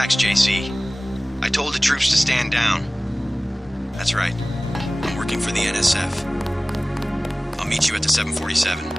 facts, JC. I told the troops to stand down. That's right. I'm working for the NSF. I'll meet you at the 747.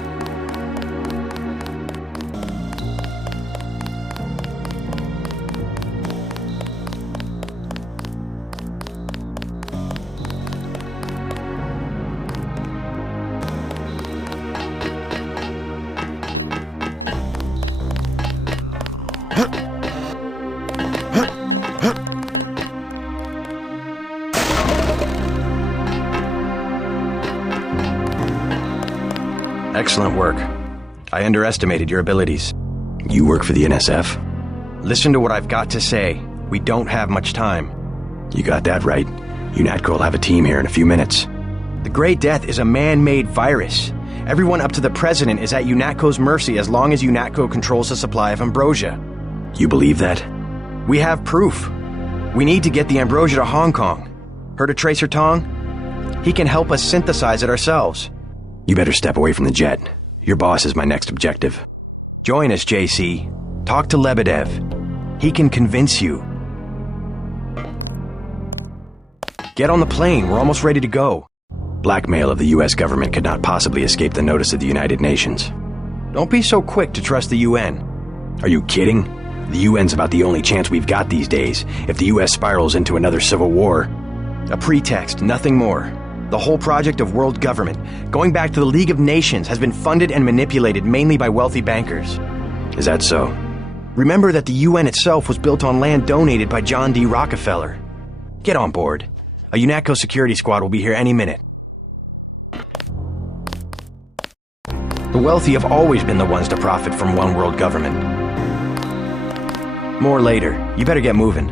Excellent work. I underestimated your abilities. You work for the NSF? Listen to what I've got to say. We don't have much time. You got that right. UNATCO will have a team here in a few minutes. The Great Death is a man-made virus. Everyone up to the President is at UNATCO's mercy as long as UNATCO controls the supply of ambrosia. You believe that? We have proof. We need to get the ambrosia to Hong Kong. Heard of Tracer Tong? He can help us synthesize it ourselves. You better step away from the jet. Your boss is my next objective. Join us, JC. Talk to Lebedev. He can convince you. Get on the plane. We're almost ready to go. Blackmail of the U.S. government could not possibly escape the notice of the United Nations. Don't be so quick to trust the UN. Are you kidding? The UN's about the only chance we've got these days if the U.S. spirals into another civil war. A pretext, nothing more. The whole project of world government, going back to the League of Nations, has been funded and manipulated mainly by wealthy bankers. Is that so? Remember that the UN itself was built on land donated by John D. Rockefeller. Get on board. A UNATCO security squad will be here any minute. The wealthy have always been the ones to profit from one world government. More later. You better get moving.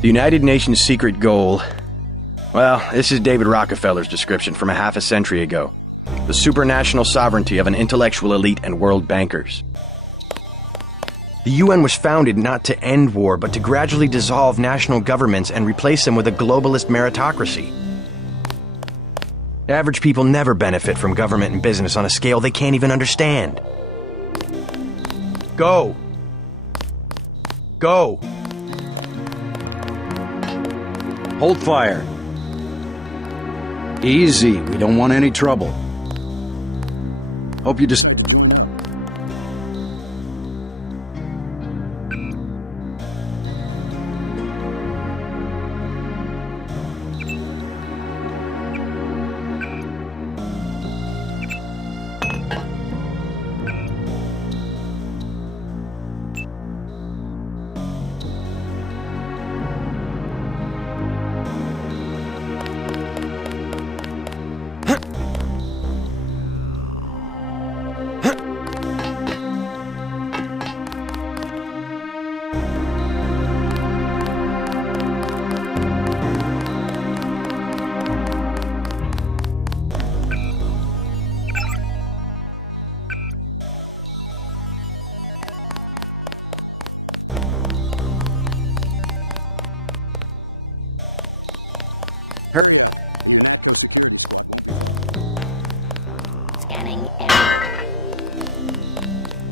The United Nations' secret goal... Well, this is David Rockefeller's description from a half a century ago. The supranational sovereignty of an intellectual elite and world bankers. The UN was founded not to end war, but to gradually dissolve national governments and replace them with a globalist meritocracy. Average people never benefit from government and business on a scale they can't even understand. Go! Go! Hold fire. Easy, we don't want any trouble. Hope you just...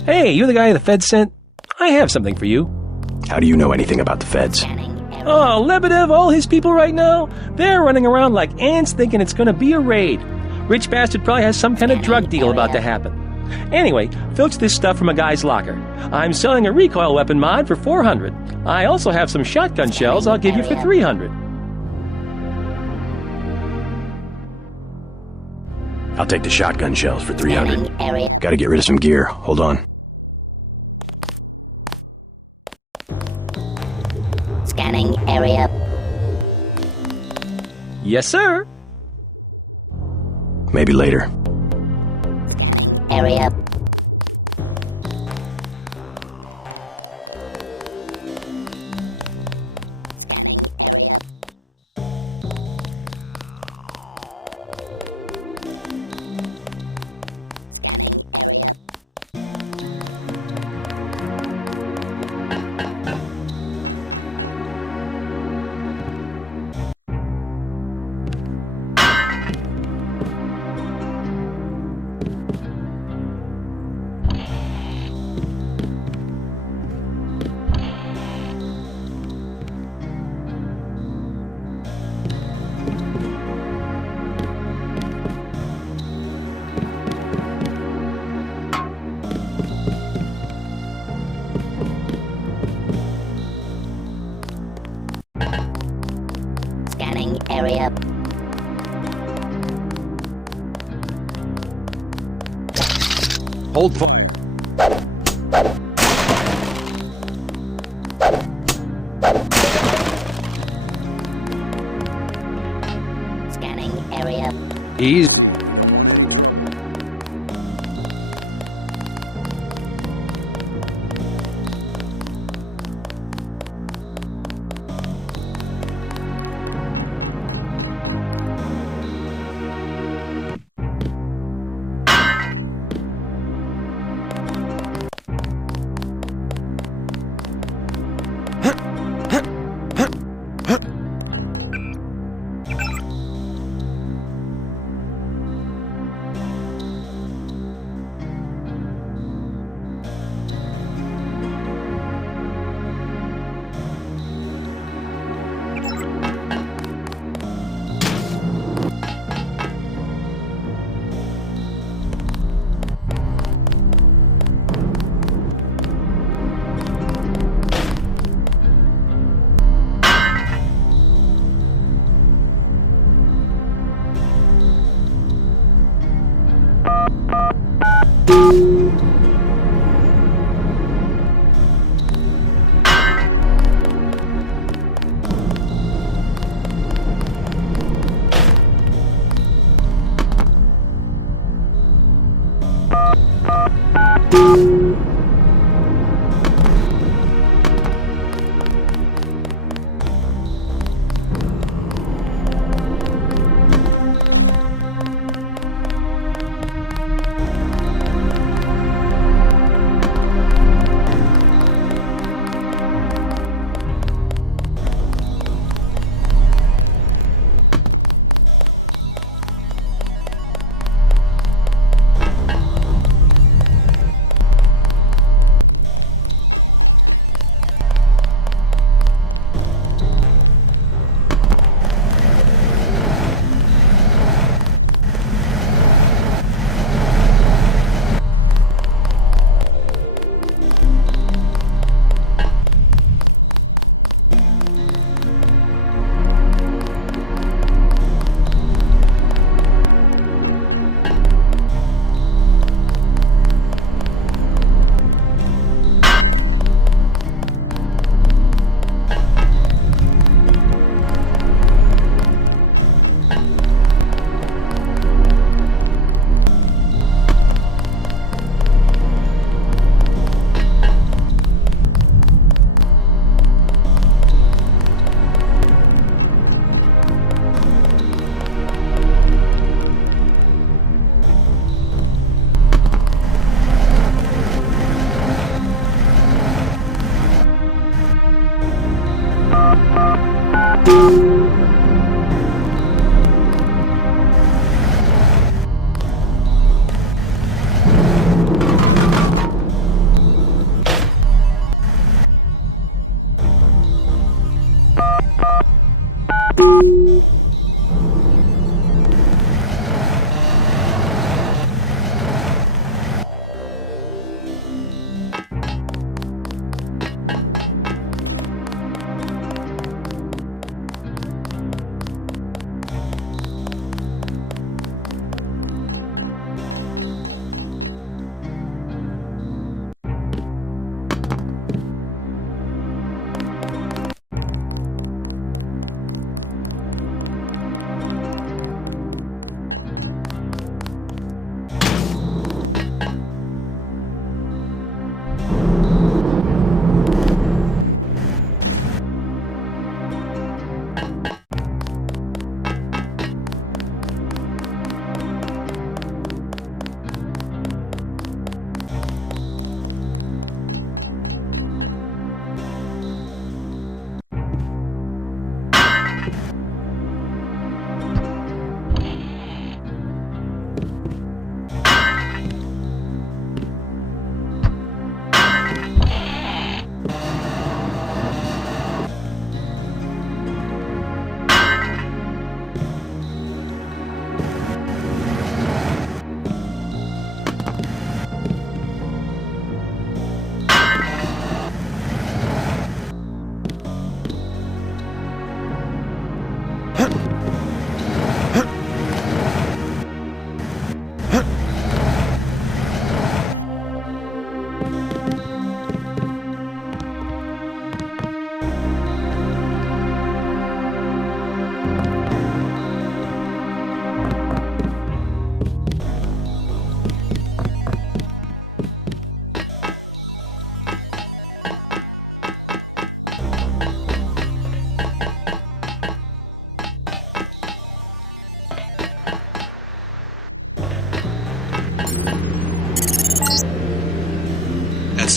Hey, you're the guy the Feds sent? I have something for you. How do you know anything about the Feds? Oh, Lebedev, all his people right now, they're running around like ants thinking it's gonna be a raid. Rich bastard probably has some kind of drug deal about to happen. Anyway, filch this stuff from a guy's locker. I'm selling a recoil weapon mod for $400. I also have some shotgun shells I'll give you for $300. I'll take the shotgun shells for $300. Gotta get rid of some gear. Hold on. Scanning area. Yes, sir. Maybe later. Area. area. Hold fire. Scanning area. Easy.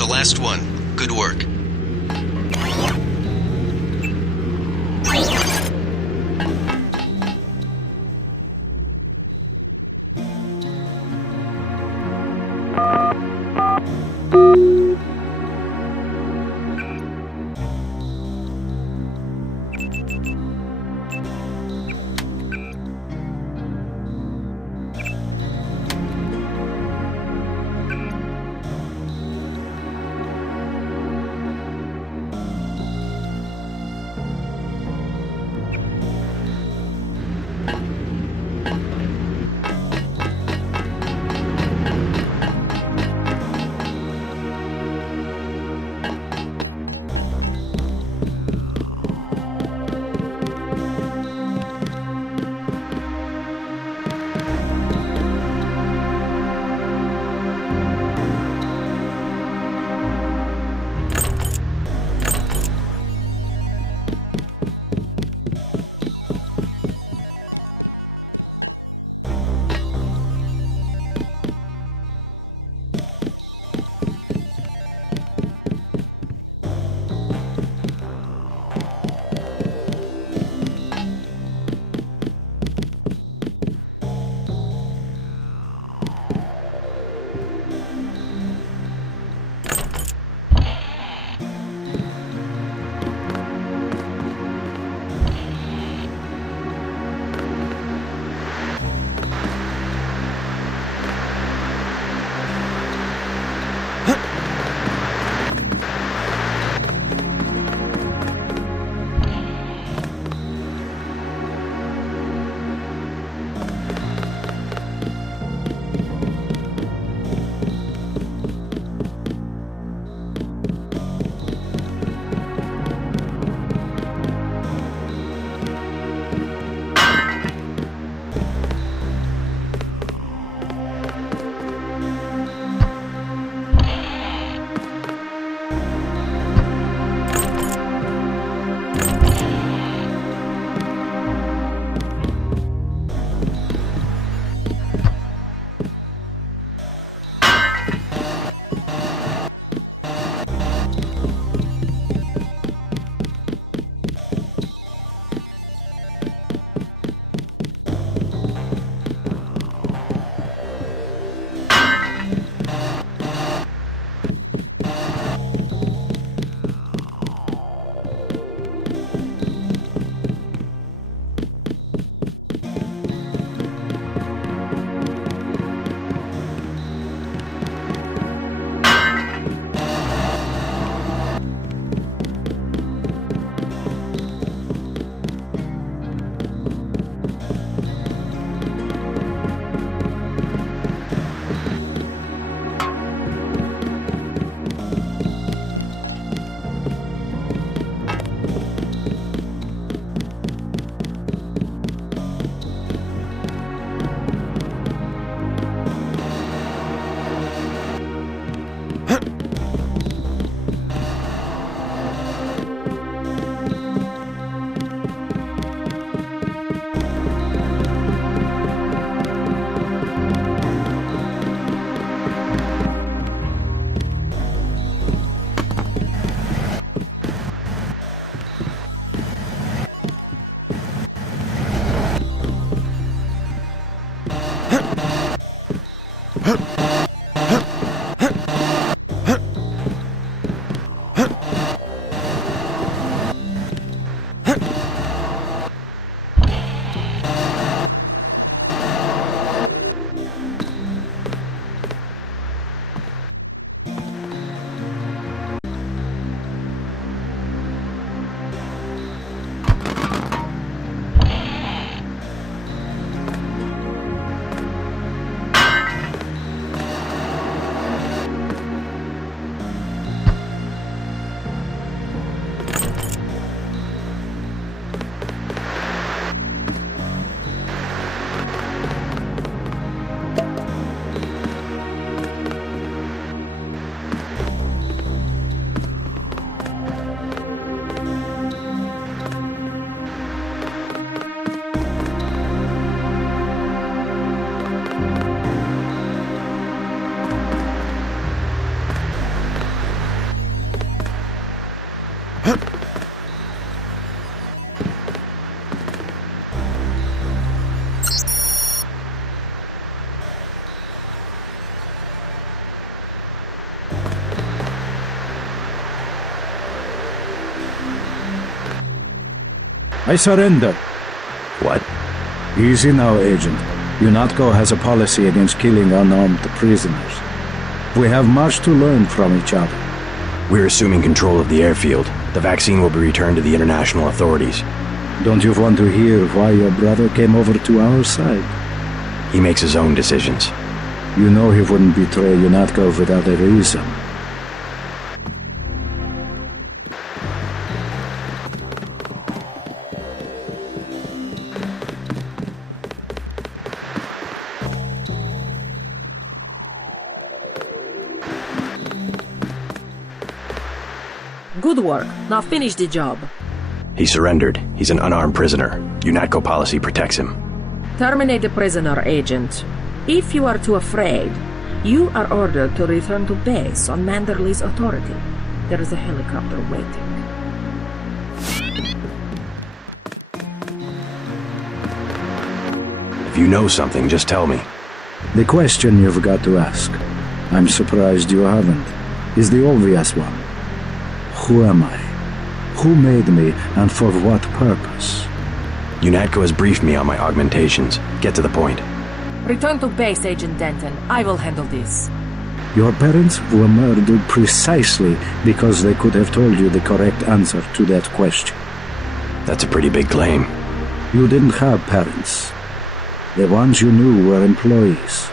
the last one. Good work. I surrender. What? Easy now, Agent. UNATCO has a policy against killing unarmed prisoners. We have much to learn from each other. We're assuming control of the airfield. The vaccine will be returned to the international authorities. Don't you want to hear why your brother came over to our side? He makes his own decisions. You know he wouldn't betray UNATCO without a reason. Good work. Now finish the job. He surrendered. He's an unarmed prisoner. UNATCO policy protects him. Terminate the prisoner, Agent. If you are too afraid, you are ordered to return to base on Manderley's authority. There is a helicopter waiting. If you know something, just tell me. The question you've got to ask, I'm surprised you haven't, is the obvious one. Who am I? Who made me, and for what purpose? UNATCO has briefed me on my augmentations. Get to the point. Return to base, Agent Denton. I will handle this. Your parents were murdered precisely because they could have told you the correct answer to that question. That's a pretty big claim. You didn't have parents. The ones you knew were employees.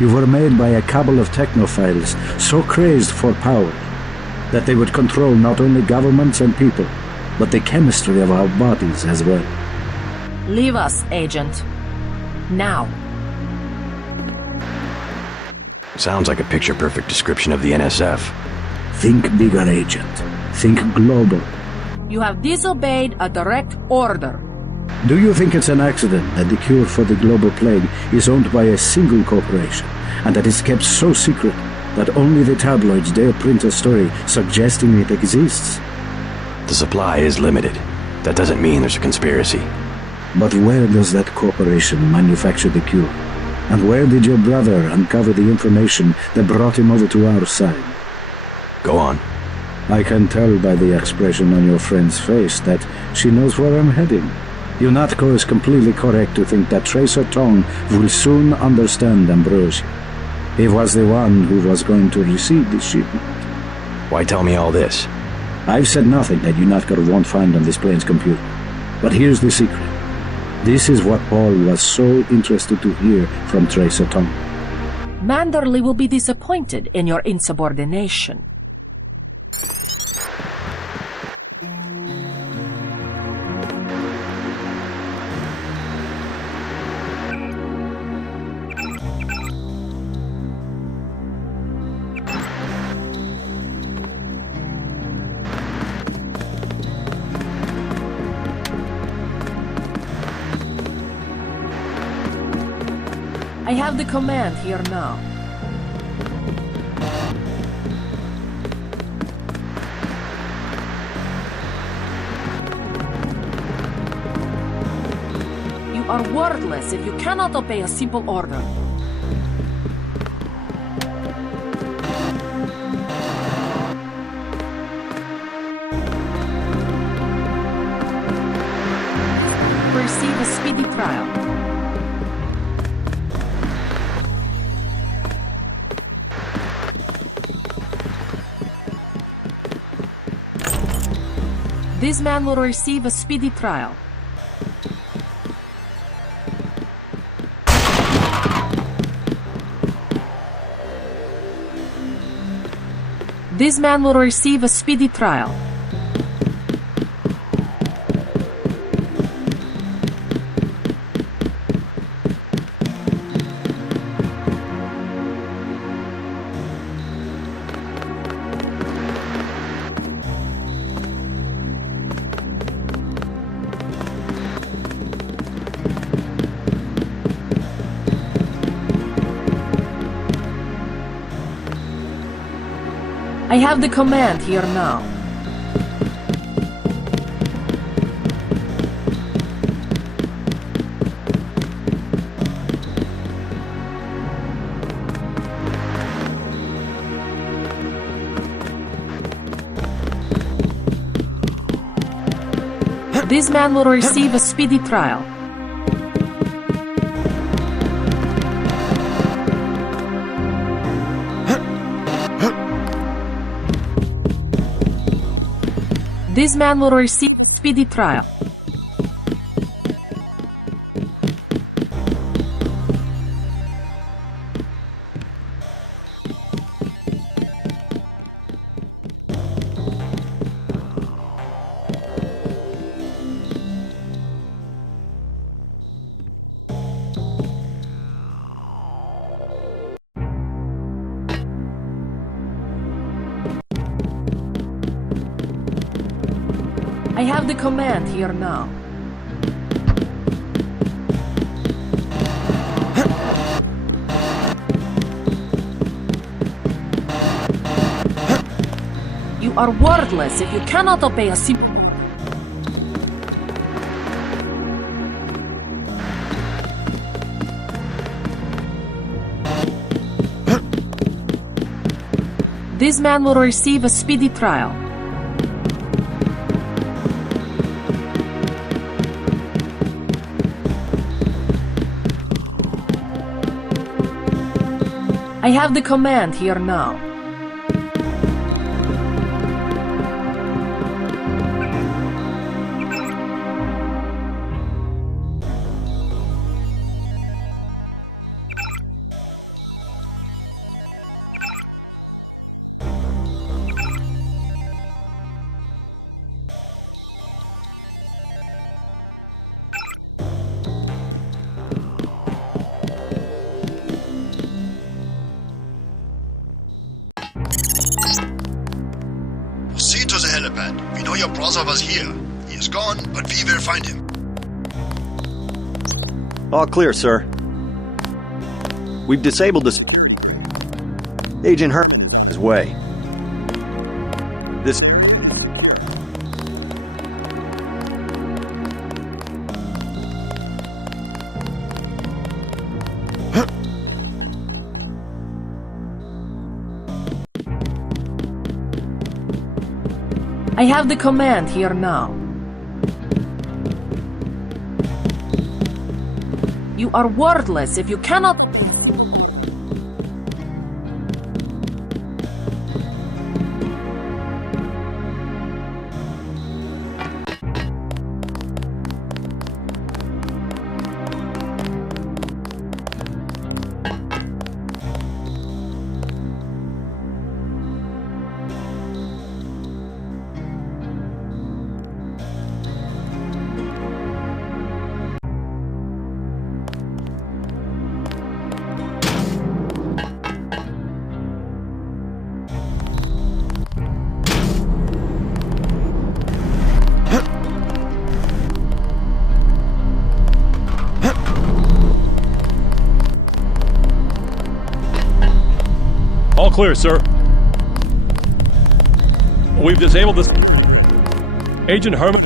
You were made by a cabal of technophiles so crazed for power that they would control not only governments and people, but the chemistry of our bodies as well. Leave us, Agent. Now. Sounds like a picture-perfect description of the NSF. Think bigger, Agent. Think global. You have disobeyed a direct order. Do you think it's an accident that the cure for the global plague is owned by a single corporation, and that it's kept so secret that only the tabloids dare print a story suggesting it exists? The supply is limited. That doesn't mean there's a conspiracy. But where does that corporation manufacture the cure? And where did your brother uncover the information that brought him over to our side? Go on. I can tell by the expression on your friend's face that she knows where I'm heading. UNATCO is completely correct to think that Tracer Tong will soon understand Ambrosia. He was the one who was going to receive the shipment. Why tell me all this? I've said nothing that UNATCO won't find on this plane's computer. But here's the secret. This is what Paul was so interested to hear from Tracer Tong. Manderley will be disappointed in your insubordination. I have the command here now. You are worthless if you cannot obey a simple order. Receive a speedy trial. This man will receive a speedy trial. This man will receive a speedy trial. I have the command here now. This man will receive a speedy trial. This man will receive a speedy trial. I have the command here now. You are worthless if you cannot obey a simple... This man will receive a speedy trial. I have the command here now. See to the helipad. We know your brother was here. He is gone, but we will find him. All clear, sir. We've disabled this... Agent Herman's way. This... I have the command here now. You are worthless if you cannot... All clear, sir. We've disabled this... Agent Herman...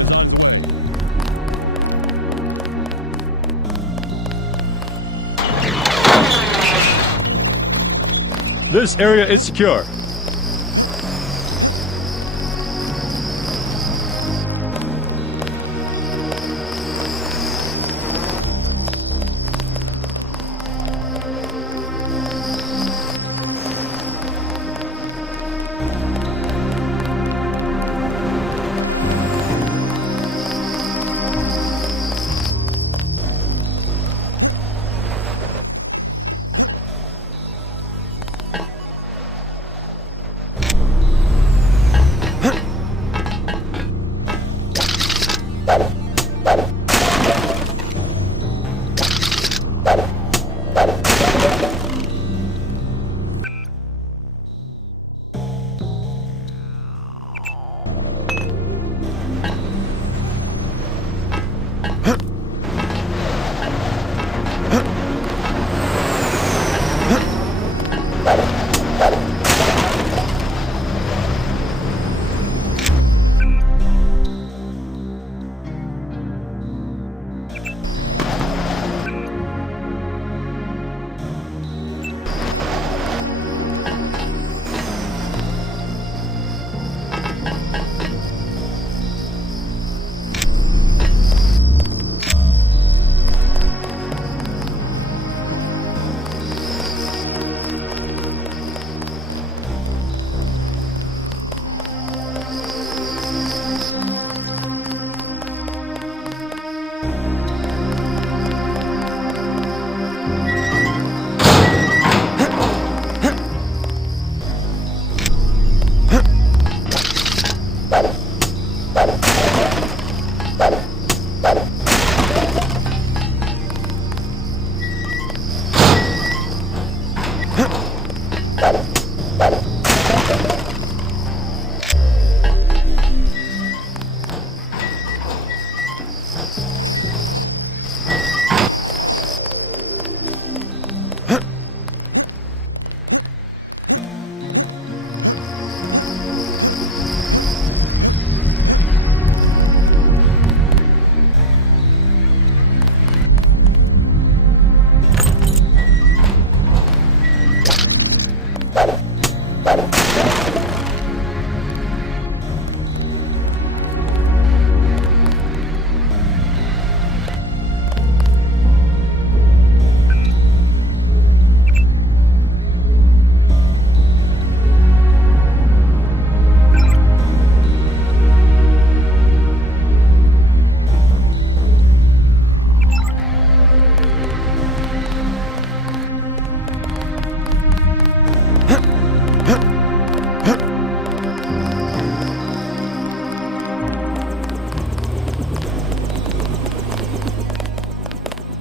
This area is secure.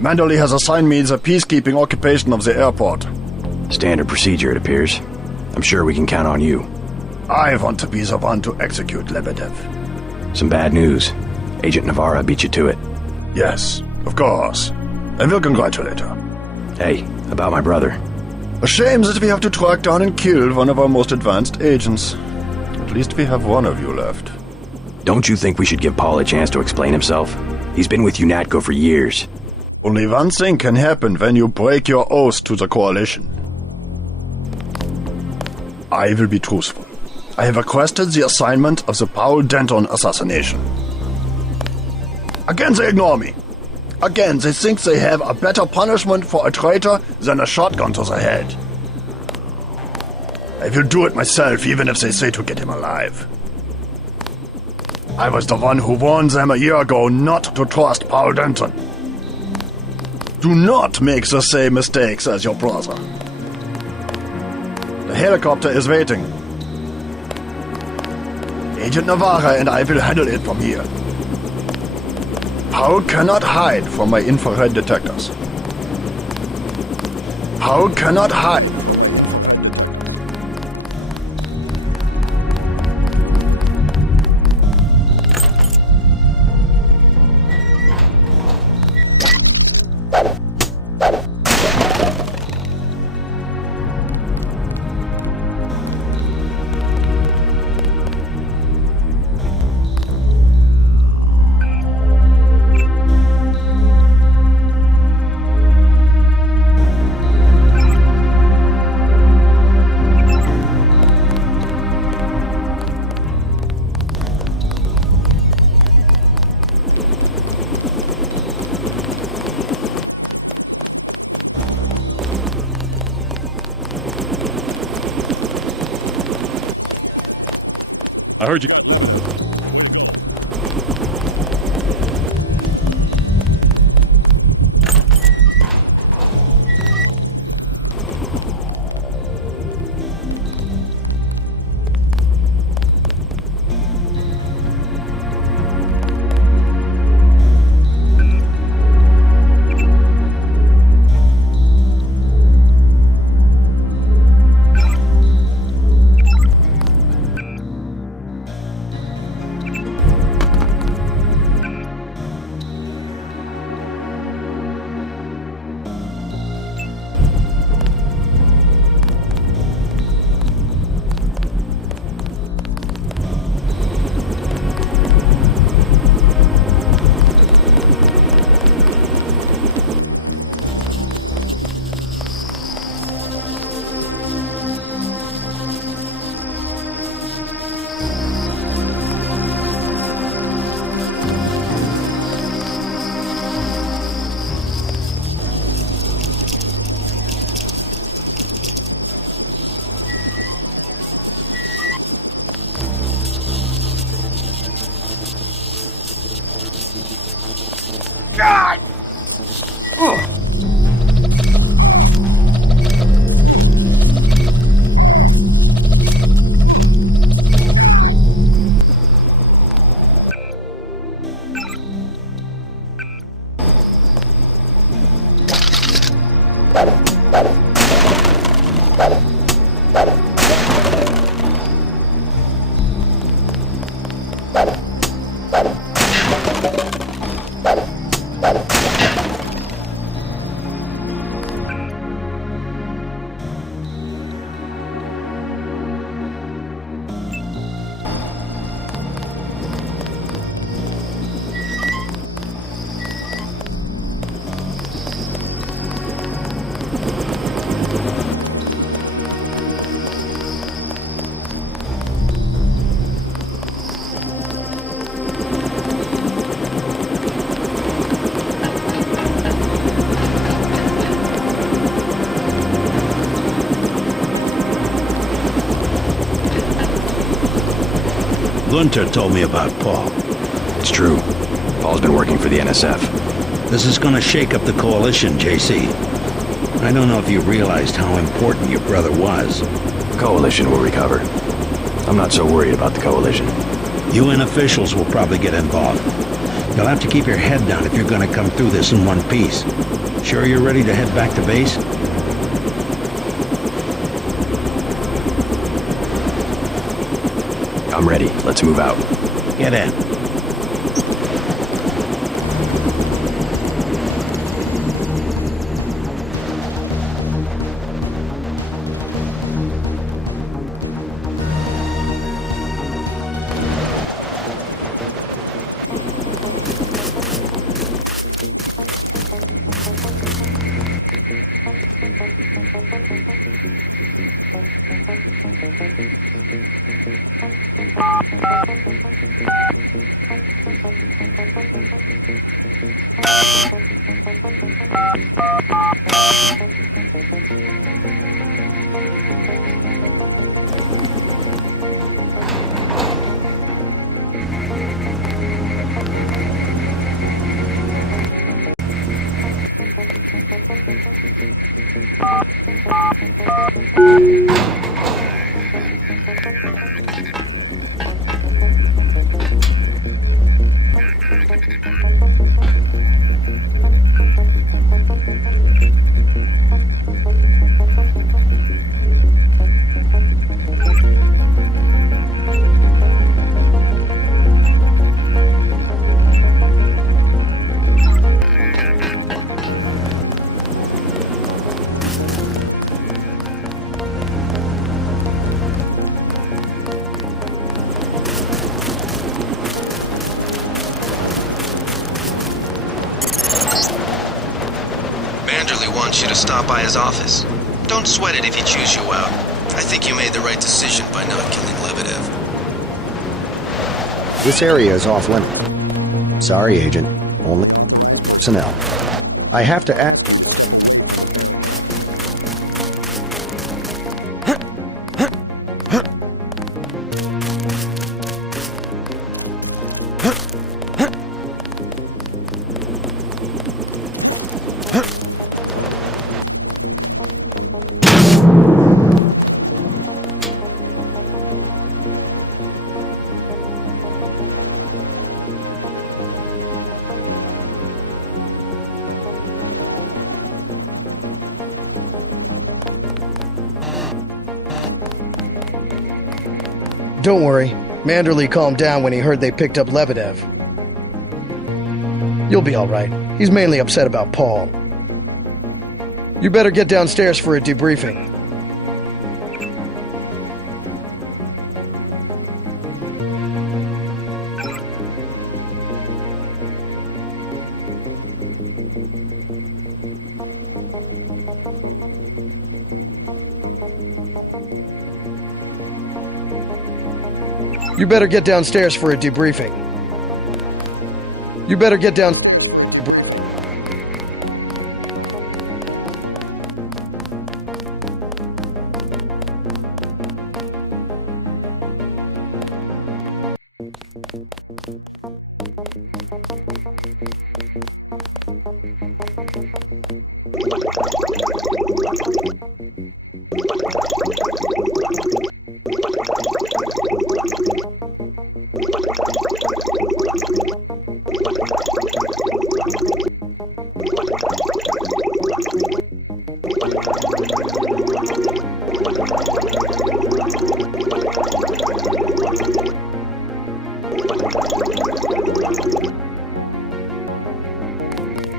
Manderley has assigned me the peacekeeping occupation of the airport. Standard procedure, it appears. I'm sure we can count on you. I want to be the one to execute Lebedev. Some bad news. Agent Navarra beat you to it. Yes, of course. I will congratulate her. Hey, about my brother. A shame that we have to track down and kill one of our most advanced agents. At least we have one of you left. Don't you think we should give Paul a chance to explain himself? He's been with UNATCO for years. Only one thing can happen when you break your oath to the Coalition. I will be truthful. I have requested the assignment of the Paul Denton assassination. Again, they ignore me. Again, they think they have a better punishment for a traitor than a shotgun to the head. I will do it myself, even if they say to get him alive. I was the one who warned them a year ago not to trust Paul Denton. Do not make the same mistakes as your brother. The helicopter is waiting. Agent Navarra and I will handle it from here. Paul cannot hide from my infrared detectors. Paul cannot hide. I heard you. God! Ugh. Gunter told me about Paul. It's true. Paul's been working for the NSF. This is gonna shake up the Coalition, JC. I don't know if you realized how important your brother was. Coalition will recover. I'm not so worried about the Coalition. UN officials will probably get involved. You'll have to keep your head down if you're gonna come through this in one piece. Sure you're ready to head back to base? I'm ready. Let's move out. Get in. wants you to stop by his office. Don't sweat it if he chews you out. I think you made the right decision by not killing Lebedev. This area is off limits. Sorry, Agent. Only personnel. I have to act. Don't worry. Manderley calmed down when he heard they picked up Lebedev. You'll be alright. He's mainly upset about Paul. You better get downstairs for a debriefing. You better get downstairs for a debriefing. You better get down...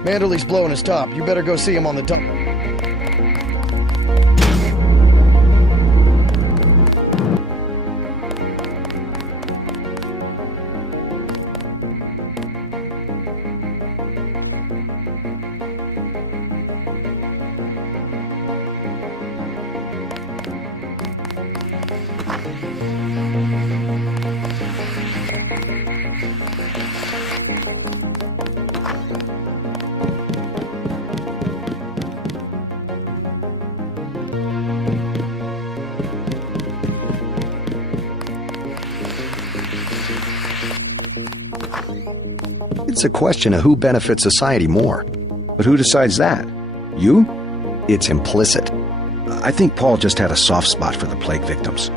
Manderley's blowing his top. You better go see him on the top. It's a question of who benefits society more. But who decides that? You? It's implicit. I think Paul just had a soft spot for the plague victims.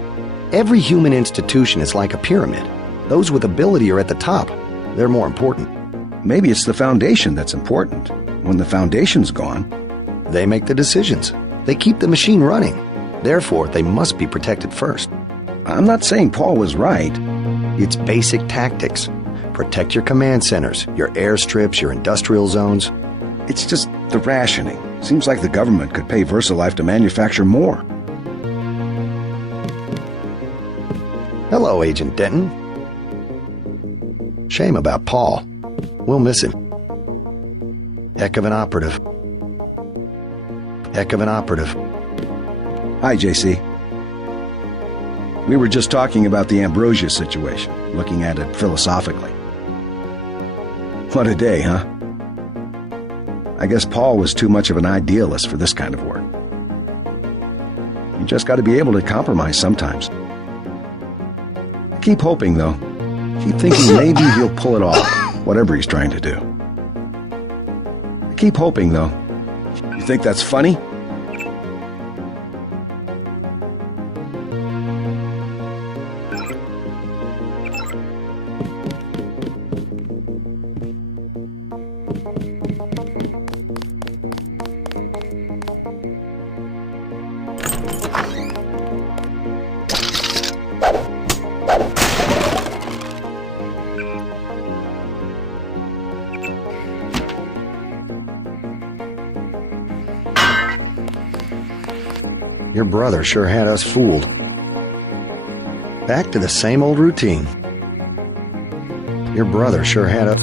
Every human institution is like a pyramid. Those with ability are at the top. They're more important. maybe it's the Foundation that's important. When the Foundation's gone, They make the decisions. They keep the machine running. Therefore, they must be protected first. I'm not saying Paul was right. It's basic tactics. Protect your command centers, your airstrips, your industrial zones. It's just the rationing. Seems like the government could pay VersaLife to manufacture more. Hello, Agent Denton. Shame about Paul. We'll miss him. Heck of an operative. Heck of an operative. Hi, JC. We were just talking about the Ambrosia situation, looking at it philosophically. What a day, huh? I guess Paul was too much of an idealist for this kind of work. You just got to be able to compromise sometimes. I keep hoping, though. Keep thinking maybe he'll pull it off, whatever he's trying to do. I keep hoping, though. You think that's funny? Your brother sure had us fooled. Back to the same old routine. Your brother sure had us...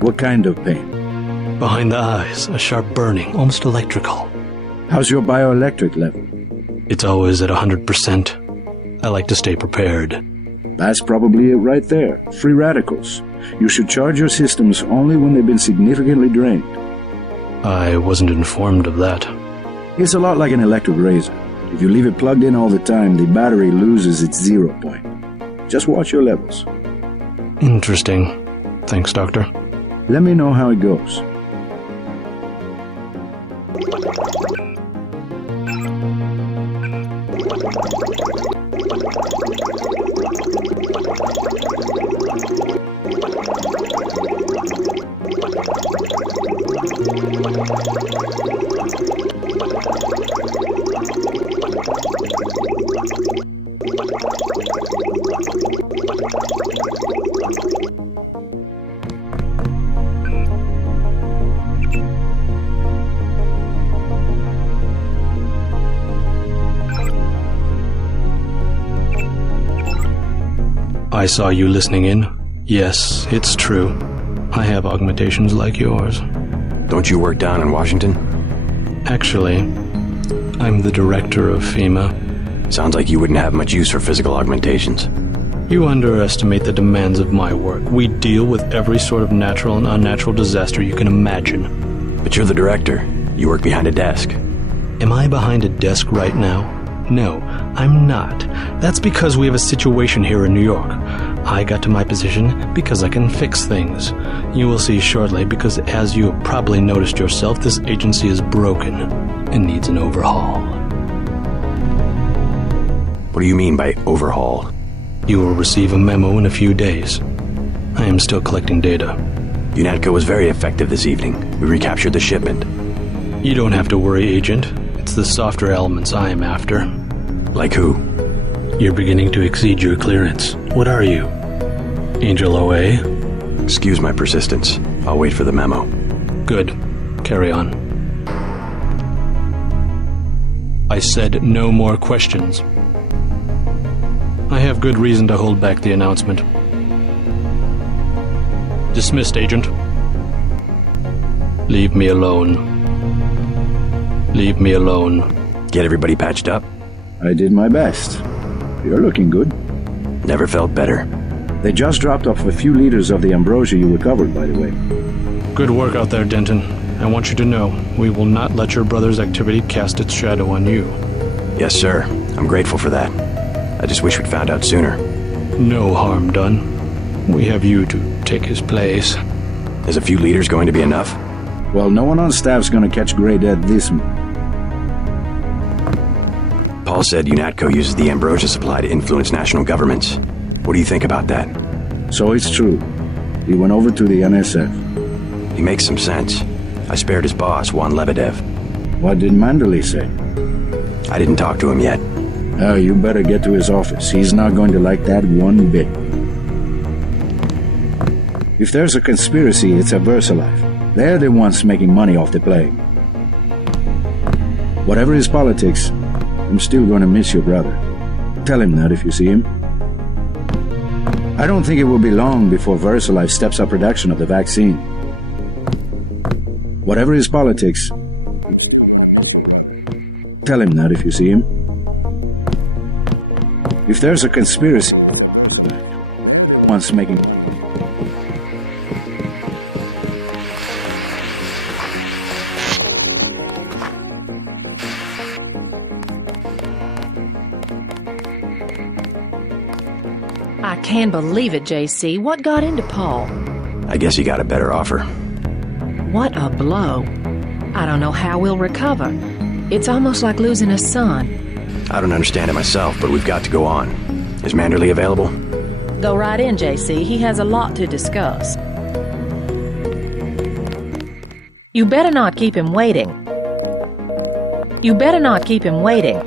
What kind of pain? Behind the eyes, a sharp burning, almost electrical. How's your bioelectric level? It's always at 100%. I like to stay prepared. That's probably it right there. Free radicals. You should charge your systems only when they've been significantly drained. I wasn't informed of that. It's a lot like an electric razor. If you leave it plugged in all the time, the battery loses its 0 point. Just watch your levels. Interesting. Thanks, Doctor. Let me know how it goes. I saw you listening in. Yes, it's true. I have augmentations like yours. Don't you work down in Washington? Actually, I'm the director of FEMA. Sounds like you wouldn't have much use for physical augmentations. You underestimate the demands of my work. We deal with every sort of natural and unnatural disaster you can imagine. But you're the director. You work behind a desk. Am I behind a desk right now? No, I'm not. That's because we have a situation here in New York. I got to my position because I can fix things. You will see shortly, because as you have probably noticed yourself, this agency is broken and needs an overhaul. What do you mean by overhaul? You will receive a memo in a few days. I am still collecting data. UNATCO was very effective this evening. We recaptured the shipment. You don't have to worry, Agent. It's the softer elements I am after. Like who? You're beginning to exceed your clearance. What are you? Angel OA? Excuse my persistence. I'll wait for the memo. Good. Carry on. I said no more questions. I have good reason to hold back the announcement. Dismissed, Agent. Leave me alone. Leave me alone. Get everybody patched up? I did my best. You're looking good. Never felt better. They just dropped off a few liters of the ambrosia you recovered, by the way. Good work out there, Denton. I want you to know, we will not let your brother's activity cast its shadow on you. Yes, sir. I'm grateful for that. I just wish we'd found out sooner. No harm done. We have you to take his place. Is a few liters going to be enough? Well, no one on staff's gonna catch Grey Dead this month. Paul said UNATCO uses the ambrosia supply to influence national governments. What do you think about that? So it's true. He went over to the NSF. He makes some sense. I spared his boss, Juan Lebedev. What did Manderley say? I didn't talk to him yet. Oh, you better get to his office. He's not going to like that one bit. If there's a conspiracy, it's a VersaLife. They're the ones making money off the plague. Whatever his politics, I'm still going to miss your brother. Tell him that if you see him. I don't think it will be long before VersaLife steps up production of the vaccine. Whatever his politics, tell him that if you see him. If there's a conspiracy, once making... I can't believe it, JC. What got into Paul? I guess he got a better offer. What a blow. I don't know how we'll recover. It's almost like losing a son. I don't understand it myself, but we've got to go on. Is Manderley available? Go right in, JC. He has a lot to discuss. You better not keep him waiting. You better not keep him waiting.